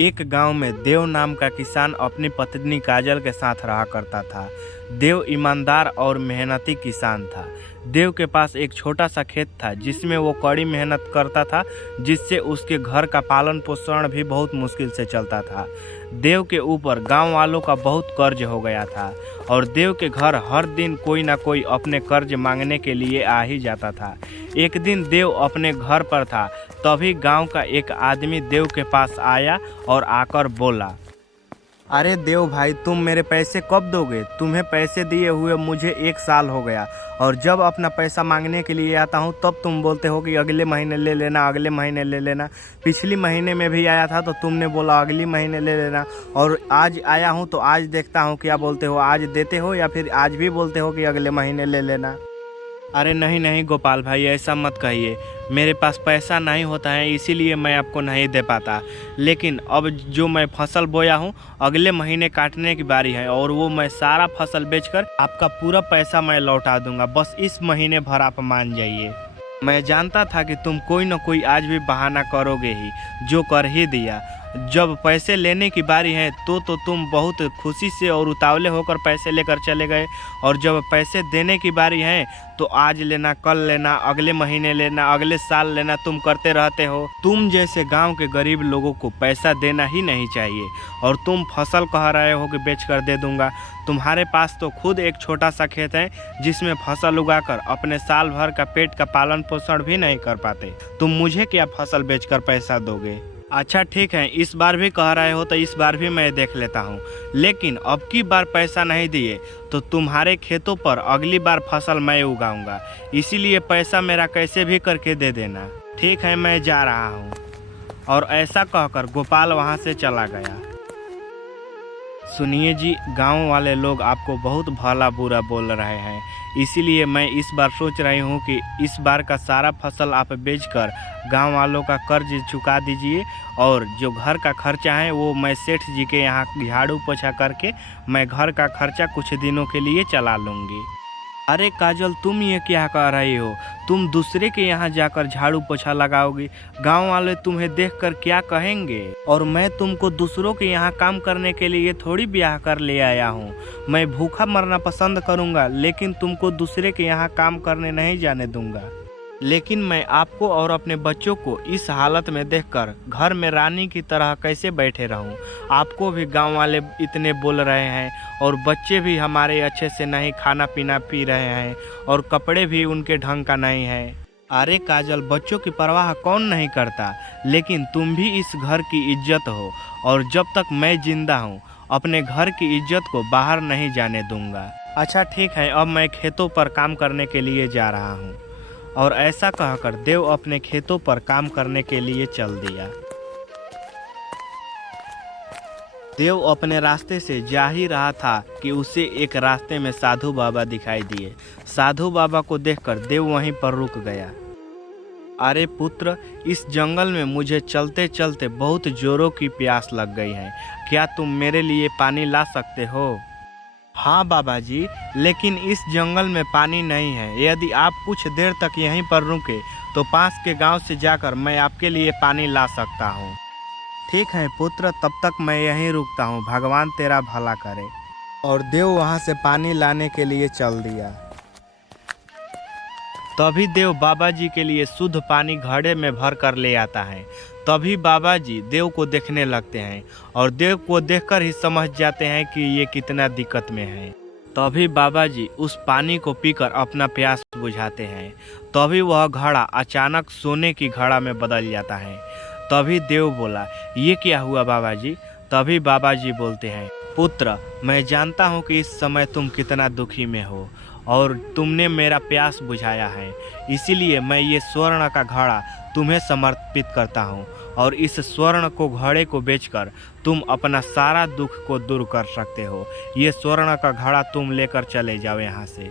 एक गांव में देव नाम का किसान अपनी पत्नी काजल के साथ रहा करता था। देव ईमानदार और मेहनती किसान था। देव के पास एक छोटा सा खेत था जिसमें वो कड़ी मेहनत करता था, जिससे उसके घर का पालन पोषण भी बहुत मुश्किल से चलता था। देव के ऊपर गांव वालों का बहुत कर्ज हो गया था और देव के घर हर दिन कोई ना कोई अपने कर्ज मांगने के लिए आ ही जाता था। एक दिन देव अपने घर पर था, तभी गांव का एक आदमी देव के पास आया और आकर बोला, अरे देव भाई, तुम मेरे पैसे कब दोगे? तुम्हें पैसे दिए हुए मुझे 1 साल हो गया और जब अपना पैसा मांगने के लिए आता हूँ तब तुम बोलते हो कि अगले महीने ले लेना, अगले महीने ले लेना। पिछली महीने में भी आया था तो तुमने बोला अगले महीने ले लेना, और आज आया हूँ तो आज देखता हूँ क्या बोलते हो, आज देते हो या फिर आज भी बोलते हो कि अगले महीने ले लेना। अरे नहीं नहीं गोपाल भाई, ऐसा मत कहिए। मेरे पास पैसा नहीं होता है इसीलिए मैं आपको नहीं दे पाता, लेकिन अब जो मैं फसल बोया हूँ अगले महीने काटने की बारी है और वो मैं सारा फसल बेचकर आपका पूरा पैसा मैं लौटा दूंगा। बस इस महीने भर आप मान जाइए। मैं जानता था कि तुम कोई न कोई आज भी बहाना करोगे ही, जो कर ही दिया। जब पैसे लेने की बारी है तो तुम बहुत खुशी से और उतावले होकर पैसे लेकर चले गए, और जब पैसे देने की बारी है तो आज लेना, कल लेना, अगले महीने लेना, अगले साल लेना, तुम करते रहते हो। तुम जैसे गांव के गरीब लोगों को पैसा देना ही नहीं चाहिए और तुम फसल कह रहे हो कि बेचकर दे दूंगा। तुम्हारे पास तो खुद एक छोटा सा खेत है जिसमें फसल उगाकर अपने साल भर का पेट का पालन पोषण भी नहीं कर पाते। तुम मुझे क्या फसल बेचकर पैसा दोगे? अच्छा ठीक है, इस बार भी कह रहे हो तो इस बार भी मैं देख लेता हूँ, लेकिन अब की बार पैसा नहीं दिए तो तुम्हारे खेतों पर अगली बार फसल मैं उगाऊंगा, इसीलिए पैसा मेरा कैसे भी करके दे देना। ठीक है, मैं जा रहा हूँ। और ऐसा कहकर गोपाल वहाँ से चला गया। सुनिए जी, गांव वाले लोग आपको बहुत भला बुरा बोल रहे हैं, इसीलिए मैं इस बार सोच रही हूँ कि इस बार का सारा फसल आप बेचकर गांव वालों का कर्ज चुका दीजिए, और जो घर का खर्चा है वो मैं सेठ जी के यहाँ झाड़ू पोछा करके मैं घर का खर्चा कुछ दिनों के लिए चला लूँगी। अरे काजल, तुम ये क्या कह रही हो? तुम दूसरे के यहाँ जाकर झाड़ू पोछा लगाओगी? गांव वाले तुम्हें देखकर क्या कहेंगे? और मैं तुमको दूसरों के यहाँ काम करने के लिए थोड़ी ब्याह कर ले आया हूँ। मैं भूखा मरना पसंद करूँगा, लेकिन तुमको दूसरे के यहाँ काम करने नहीं जाने दूंगा। लेकिन मैं आपको और अपने बच्चों को इस हालत में देखकर घर में रानी की तरह कैसे बैठे रहूं? आपको भी गांव वाले इतने बोल रहे हैं और बच्चे भी हमारे अच्छे से नहीं खाना पीना पी रहे हैं और कपड़े भी उनके ढंग का नहीं है। अरे काजल, बच्चों की परवाह कौन नहीं करता, लेकिन तुम भी इस घर की इज्जत हो और जब तक मैं जिंदा हूँ अपने घर की इज्जत को बाहर नहीं जाने दूंगा। अच्छा ठीक है, अब मैं खेतों पर काम करने के लिए जा रहा हूँ। और ऐसा कहकर देव अपने खेतों पर काम करने के लिए चल दिया। देव अपने रास्ते से जा ही रहा था कि उसे एक रास्ते में साधु बाबा दिखाई दिए। साधु बाबा को देखकर देव वहीं पर रुक गया। अरे पुत्र, इस जंगल में मुझे चलते चलते बहुत जोरों की प्यास लग गई है, क्या तुम मेरे लिए पानी ला सकते हो? हाँ बाबा जी, लेकिन इस जंगल में पानी नहीं है। यदि आप कुछ देर तक यहीं पर रुके तो पास के गांव से जाकर मैं आपके लिए पानी ला सकता हूँ। ठीक है पुत्र, तब तक मैं यहीं रुकता हूँ, भगवान तेरा भला करे। और देव वहाँ से पानी लाने के लिए चल दिया। तभी देव बाबा जी के लिए शुद्ध पानी घड़े में भर कर ले आता है। तभी बाबा जी देव को देखने लगते हैं और देव को देखकर ही समझ जाते हैं कि ये कितना दिक्कत में है। तभी बाबा जी उस पानी को पीकर अपना प्यास बुझाते हैं। तभी वह घड़ा अचानक सोने की घड़ा में बदल जाता है। तभी देव बोला, ये क्या हुआ बाबा जी? तभी बाबा जी बोलते हैं, पुत्र, मैं जानता हूँ कि इस समय तुम कितना दुखी में हो और तुमने मेरा प्यास बुझाया है, इसीलिए मैं ये स्वर्ण का घड़ा तुम्हें समर्पित करता हूँ और इस स्वर्ण को घड़े को बेचकर तुम अपना सारा दुख को दूर कर सकते हो। ये स्वर्ण का घड़ा तुम लेकर चले जाओ यहाँ से।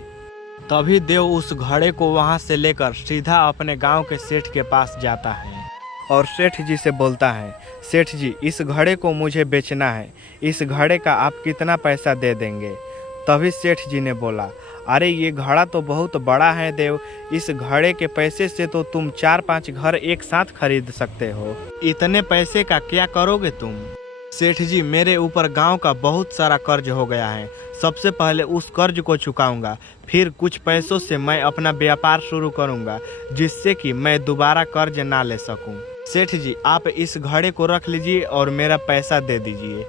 तभी देव उस घड़े को वहाँ से लेकर सीधा अपने गांव के सेठ के पास जाता है और सेठ जी से बोलता है, सेठ जी, इस घड़े को मुझे बेचना है, इस घड़े का आप कितना पैसा दे देंगे? तभी सेठ जी ने बोला, अरे ये घड़ा तो बहुत बड़ा है देव, इस घड़े के पैसे से तो तुम 4-5 घर एक साथ खरीद सकते हो। इतने पैसे का क्या करोगे तुम? सेठ जी, मेरे ऊपर गांव का बहुत सारा कर्ज हो गया है। सबसे पहले उस कर्ज को चुकाऊंगा, फिर कुछ पैसों से मैं अपना व्यापार शुरू करूंगा, जिससे कि मैं दोबारा कर्ज ना ले सकूं। सेठ जी, आप इस घड़े को रख लीजिए और मेरा पैसा दे दीजिए।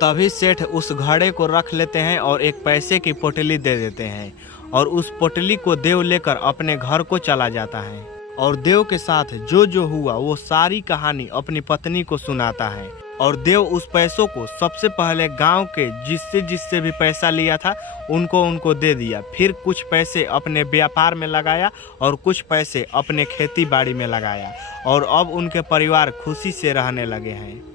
तभी सेठ उस घड़े को रख लेते हैं और एक पैसे की पोटली दे देते हैं, और उस पोटली को देव लेकर अपने घर को चला जाता है और देव के साथ जो जो हुआ वो सारी कहानी अपनी पत्नी को सुनाता है। और देव उस पैसों को सबसे पहले गांव के जिससे जिससे भी पैसा लिया था उनको दे दिया, फिर कुछ पैसे अपने व्यापार में लगाया और कुछ पैसे अपने खेती बाड़ी में लगाया, और अब उनके परिवार खुशी से रहने लगे हैं।